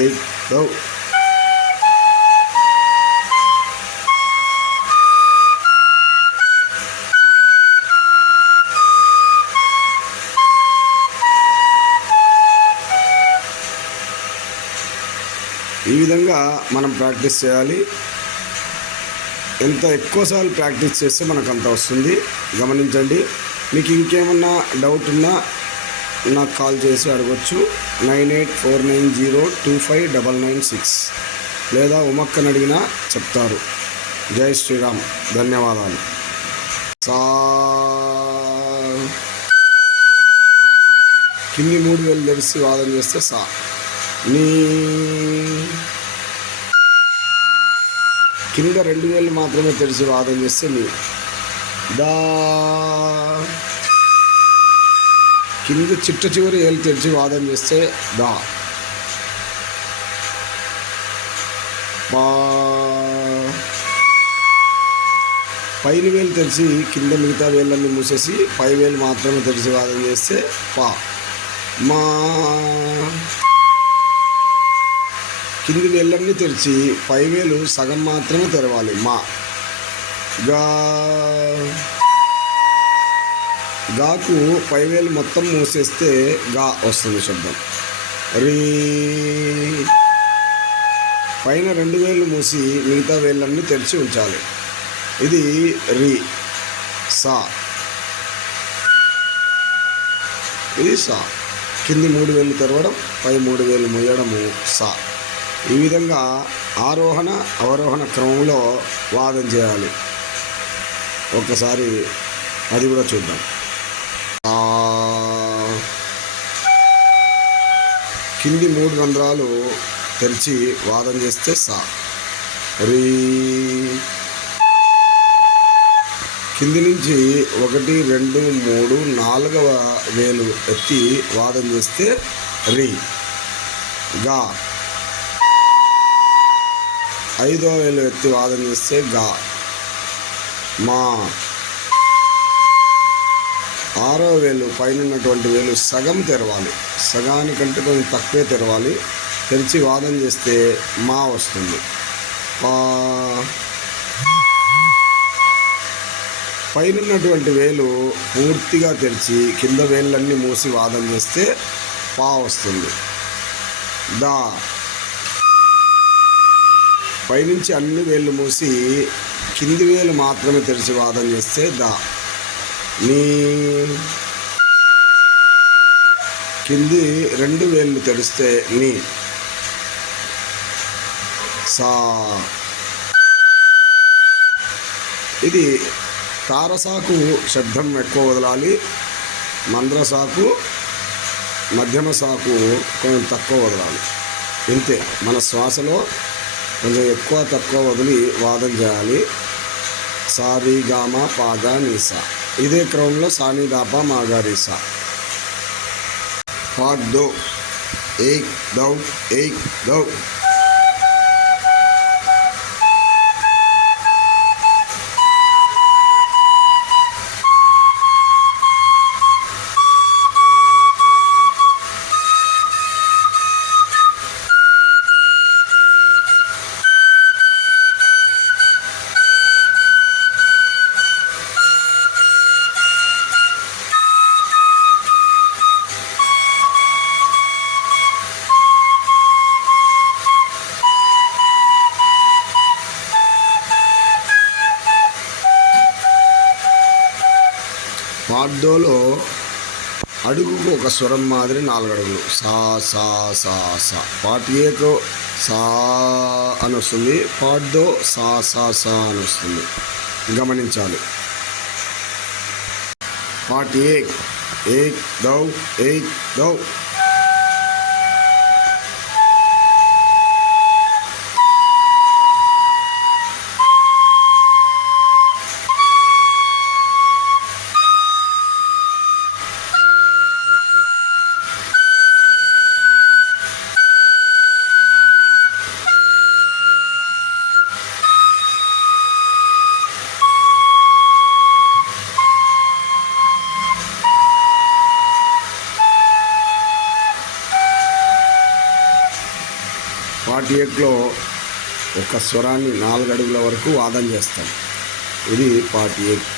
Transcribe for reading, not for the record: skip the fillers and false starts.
Eight go. ఈ విధంగా మనం ప్రాక్టీస్ చేయాలి. ఎంత ఎక్కువసార్లు ప్రాక్టీస్ చేస్తే మనకు అంత వస్తుంది. గమనించండి. మీకు ఇంకేమన్నా డౌట్ ఉన్నా నాకు కాల్ చేసి అడగొచ్చు. 9849025996 లేదా ఉమక్కని అడిగినా చెప్తారు. జై శ్రీరామ్. ధన్యవాదాలు. సా కింది 3 వేలు తెరిచి వాదన చేస్తే సా. నీ కింద 2 వేలు మాత్రమే తెరిచి వాదన చేస్తే నీ. దా కింద చిట్ట చివరి ఏళ్ళు తెరిచి వాదన చేస్తే దా. పా పైన వేలు తెరిచి కింద మిగతా వేళ్ళన్నీ మూసేసి పై వేలు మాత్రమే తెరిచి వాదన చేస్తే పా. మా కింది వేళ్ళన్నీ తెరిచి పై వేలు సగం మాత్రమే తెరవాలి. మా. గా గాకు పై వేలు మొత్తం మూసేస్తే గా వస్తుంది శబ్దం. రీ పైన 2 వేలు మూసి మిగతా వేళ్ళన్నీ తెరిచి ఉంచాలి. ఇది రీ. సా. ఇది సా. కింది 3 వేలు తెరవడం, పై 3 వేలు మూయడము సా. ఈ విధంగా ఆరోహణ అవరోహణ క్రమంలో వాదన చేయాలి. ఒకసారి అది కూడా చూద్దాం. కింది 3 రంధ్రాలు తెరిచి వాదన చేస్తే సా. రీ కింది నుంచి 1 2 3 4వ వేలు ఎత్తి వాదన చేస్తే రీ. గా 5వ వేలు ఎత్తి వాదన చేస్తే గా. మా 6వ వేలు పైన ఉన్నటువంటి వేలు సగం తెరవాలి. సగానికంటే కొంచెం తక్కువే తెరవాలి. తెరిచి వాదన చేస్తే మా వస్తుంది. పా పైన ఉన్నటువంటి వేలు పూర్తిగా తెరిచి కింద వేళ్ళన్నీ మూసి వాదన చేస్తే పా వస్తుంది. దా పైనుంచి అన్ని వేళ్ళు మూసి కింది వేలు మాత్రమే తెరిచి వాదన చేస్తే దా. నీ కింది 2 వేళ్ళు తెరిస్తే నీ. సా. ఇది తారసాకు శబ్దం ఎక్కువ వదలాలి. మంద్రసాకు మధ్యమ సాకు కొంచెం తక్కువ వదలాలి. ఇంతే. మన శ్వాసలో కొంచెం ఎక్కువ తక్కువ వదిలి వాదన చేయాలి. సారీ గామ పాద నీసా. ఇదే క్రమంలో సాని దాప మాగారీసా. పార్ట్ 2. ఏక్ దౌ ఏక్ దౌ. పాడ్డోలో అడుగుకు ఒక స్వరం మాదిరి 4 అడుగులు. సా సా సా సా. పార్ట్ ఏకు సా అని వస్తుంది. పాడ్డో సా సా సా అని వస్తుంది. గమనించాలి. పార్ట్ ఏక్ దౌ ఏక్ దౌ. పార్ట్ ఎయిట్లో ఒక స్వరాన్ని 4 అడుగుల వరకు వాదన చేస్తాం. ఇది పార్ట్ ఎయిట్.